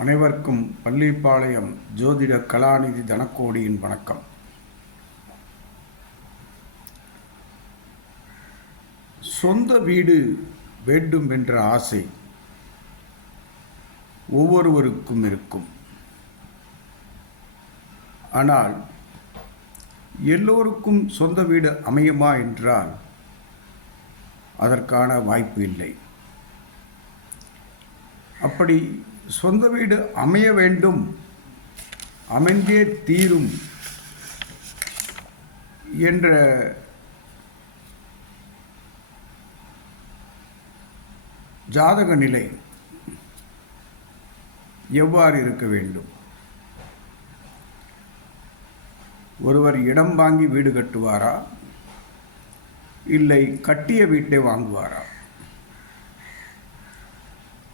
அனைவருக்கும் பள்ளிப்பாளையம் ஜோதிட கலாநிதி தனக்கோடியின் வணக்கம். சொந்த வீடு வேண்டும் என்ற ஆசை ஒவ்வொருவருக்கும் இருக்கும். ஆனால் எல்லோருக்கும் சொந்த வீடு அமையுமா என்றால் அதற்கான வாய்ப்பு இல்லை. அப்படி சொந்த வீடு அமைய வேண்டும். அமைந்தே தீரும் என்ற ஜாதக நிலை எவ்வாறு இருக்க வேண்டும்? ஒருவர் இடம் வாங்கி வீடு கட்டுவாரா? இல்லை கட்டிய வீட்டை வாங்குவாரா?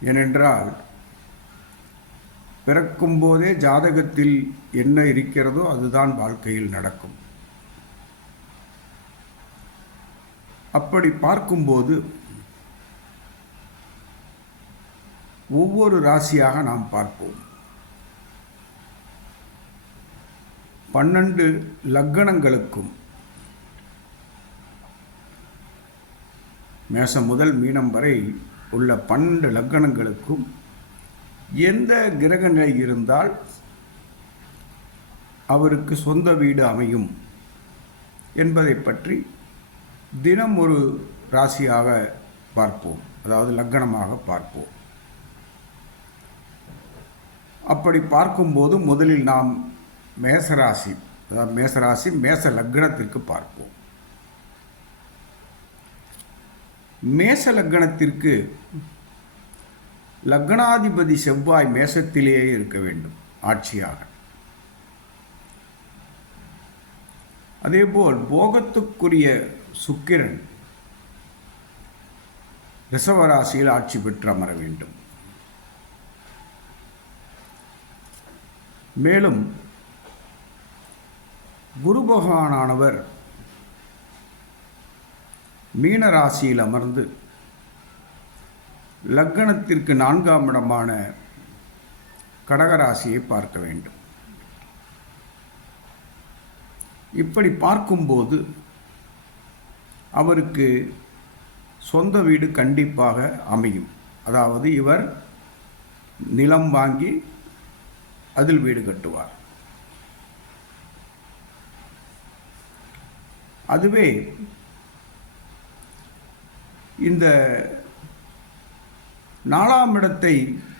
ஏனென்றால் பிறக்கும்போதே ஜாதகத்தில் என்ன இருக்கிறதோ அதுதான் வாழ்க்கையில் நடக்கும். அப்படி பார்க்கும்போது ஒவ்வொரு ராசியாக நாம் பார்ப்போம். பன்னெண்டு லக்கணங்களுக்கும் மேசம் முதல் மீனம் வரை உள்ள பன்னெண்டு லக்கணங்களுக்கும் எந்த கிரக நிலை இருந்தால் அவருக்கு சொந்த வீடு அமையும் என்பதை பற்றி தினம் ஒரு ராசியாக பார்ப்போம். அதாவது லக்கணமாக பார்ப்போம். அப்படி பார்க்கும்போது முதலில் நாம் மேசராசி அதாவது மேசராசி மேச லக்னத்திற்கு பார்ப்போம். மேச லக்னத்திற்கு லக்னாதிபதி செவ்வாய் மேசத்திலேயே இருக்க வேண்டும் ஆட்சியாக. அதேபோல் போகத்துக்குரிய சுக்கிரன் ரிசவராசியில் ஆட்சி பெற்று அமர வேண்டும். மேலும் குரு பகவானானவர் மீன ராசியில் அமர்ந்து லக்கணத்திற்கு நான்காம் இடமான கடகராசியை பார்க்க வேண்டும். இப்படி பார்க்கும்போது அவருக்கு சொந்த வீடு கண்டிப்பாக அமையும். அதாவது இவர் நிலம் வாங்கி அதில் வீடு கட்டுவார். அதுவே இந்த நாலாம் இடத்தை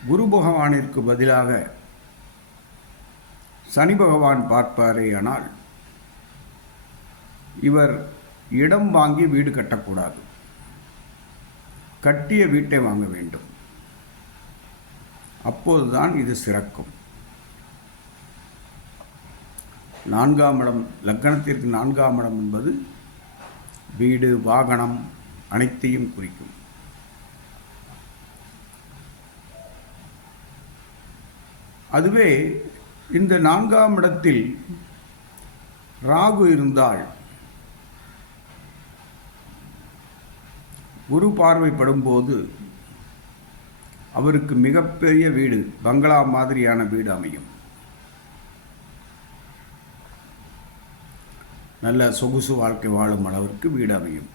குரு பகவானிற்கு பதிலாக சனி பகவான் பார்ப்பாரே ஆனால் இவர் இடம் வாங்கி வீடு கட்டக்கூடாது. கட்டிய வீட்டை வாங்க வேண்டும். அப்போதுதான் இது சிறக்கும். நான்காம் இடம் லக்கணத்திற்கு நான்காம் இடம் என்பது வீடு வாகனம் அனைத்தையும் குறிக்கும். அதுவே இந்த நான்காம் இடத்தில் ராகு இருந்தால் குரு பார்வைப்படும்போது அவருக்கு மிகப்பெரிய வீடு பங்களா மாதிரியான வீடு அமையும். நல்ல சொகுசு வாழ்க்கை வாழும் அளவிற்கு வீடு அமையும்.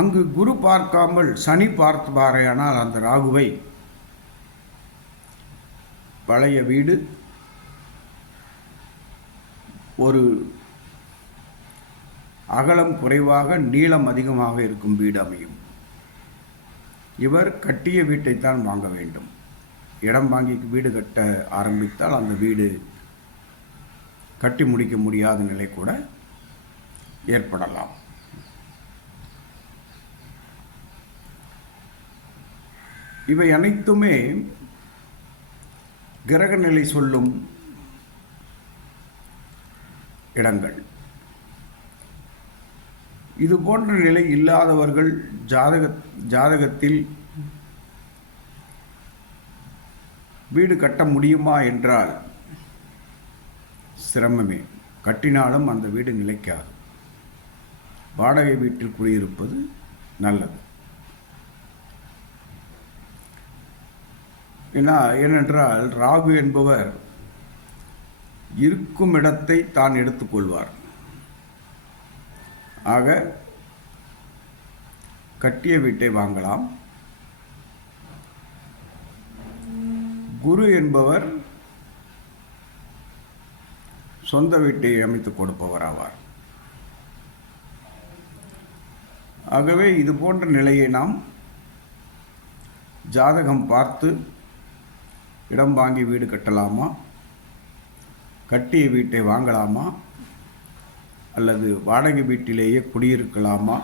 அங்கு குரு பார்க்காமல் சனி பார்ப்பாரையானால் அந்த ராகுவை பழைய வீடு ஒரு அகலம் குறைவாக நீளம் அதிகமாக இருக்கும் வீடு அமையும். இவர் கட்டிய வீட்டைத்தான் வாங்க வேண்டும். இடம் வாங்கி வீடு கட்ட ஆரம்பித்தால் அந்த வீடு கட்டி முடிக்க முடியாத நிலை கூட ஏற்படலாம். இவை அனைத்துமே கிரகநிலை சொல்லும் இடங்கள். இது போன்ற நிலை இல்லாதவர்கள் ஜாதக ஜாதகத்தில் வீடு கட்ட முடியுமா என்றால் சிரமமே. கட்டினாலும் அந்த வீடு நிலைக்காது. வாடகை வீட்டில் குடியிருப்பது நல்லது. ஏன்னா ஏனென்றால் ராகு என்பவர் இருக்கும் இடத்தை தான் எடுத்துக்கொள்வார். ஆக கட்டிய வீட்டை வாங்கலாம். குரு என்பவர் சொந்த வீட்டை அமைத்து கொடுப்பவர் ஆவார் ஆகவே இது போன்ற நிலையை நாம் ஜாதகம் பார்த்து இடம் வாங்கி வீடு கட்டலாமா? கட்டிய வீட்டை வாங்கலாமா? அல்லது வாடகை வீட்டிலேயே குடியிருக்கலாமா?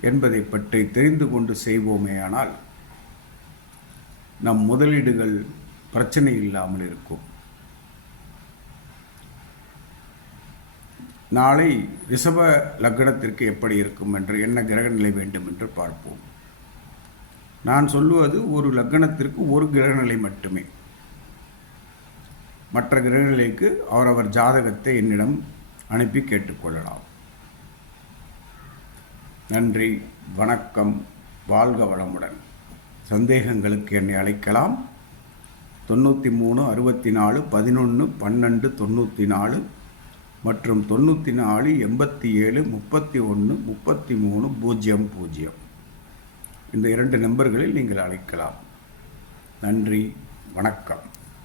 என்பதை பற்றி தெரிந்து கொண்டு செய்வோமேயானால் நம் முதலீடுகள் பிரச்சனை இல்லாமல் இருக்கும். நாளை ரிஷப லக்னத்திற்கு எப்படி இருக்கும் என்று என்ன கிரக நிலை வேண்டும் என்று பார்ப்போம். நான் சொல்லுவது ஒரு லக்னத்திற்கு ஒரு கிரகநிலை மட்டுமே. மற்ற கிரகநிலைக்கு அவரவர் ஜாதகத்தை என்னிடம் அனுப்பி கேட்டுக்கொள்ளலாம். நன்றி வணக்கம் வாழ்க வளமுடன். சந்தேகங்களுக்கு என்னை அழைக்கலாம். தொண்ணூற்றி மூணு அறுபத்தி நாலு பதினொன்று பன்னெண்டு தொண்ணூற்றி நாலு மற்றும் தொண்ணூற்றி நாலு எண்பத்தி ஏழு முப்பத்தி ஒன்று முப்பத்தி மூணு பூஜ்ஜியம் பூஜ்ஜியம். இந்த இரண்டு நம்பர்களில் நீங்கள் அழைக்கலாம். நன்றி வணக்கம்.